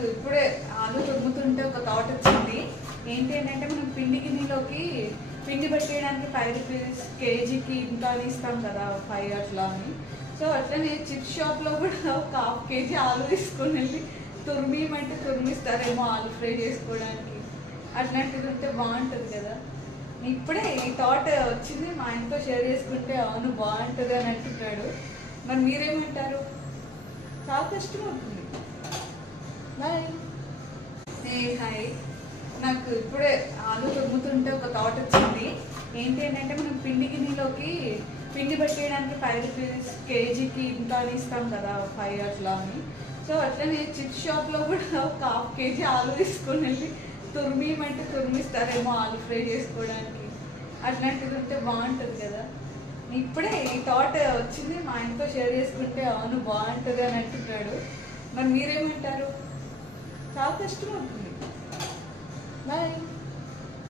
నాకు ఇప్పుడే ఆలు తురుముతుంటే ఒక థాట్ వచ్చింది. ఏంటి అంటే మనం పిండి గిన్నెలోకి పిండి పెట్టేయడానికి 5 రూపీస్ కేజీకి ఇంత అని ఇస్తాం కదా, 5 అట్లా అని. సో అట్లనే చిప్స్ షాప్లో కూడా ఒక ½ కేజీ ఆలు తీసుకొని వెళ్ళి తురిమిమంటే తురిమిస్తారేమో ఆలు ఫ్రై చేసుకోవడానికి. అట్లాంటిది ఉంటే బాగుంటుంది కదా. ఇప్పుడే ఈ థాట్ వచ్చింది, మా ఆయనతో షేర్ చేసుకుంటే అవును బాగుంటుంది అని అంటున్నాడు. మరి మీరేమంటారు? చాలా కష్టం అవుతుంది. బాయ్. హాయ్. నాకు ఇప్పుడే ఆలు తురుముతుంటే ఒక థాట్ వచ్చింది. ఏంటి అంటే మనం పిండి గిన్నెలోకి పిండి పెట్టేయడానికి 5 రూపీస్ కేజీకి ఇంత అని ఇస్తాం కదా, 5 అట్లా అని. సో అట్లనే చిప్స్ షాప్లో కూడా ఒక ½ కేజీ ఆలు తీసుకొని వెళ్ళి తురిమిమంటే తురిమిస్తారేమో ఆలు ఫ్రై చేసుకోవడానికి. అట్లాంటిది ఉంటే బాగుంటుంది కదా. ఇప్పుడే ఈ థాట్ వచ్చింది, మా ఆయనతో షేర్ చేసుకుంటే అవును బాగుంటుంది అని అంటున్నాడు. మరి మీరేమంటారు? చాలా కష్టం అవుతుంది.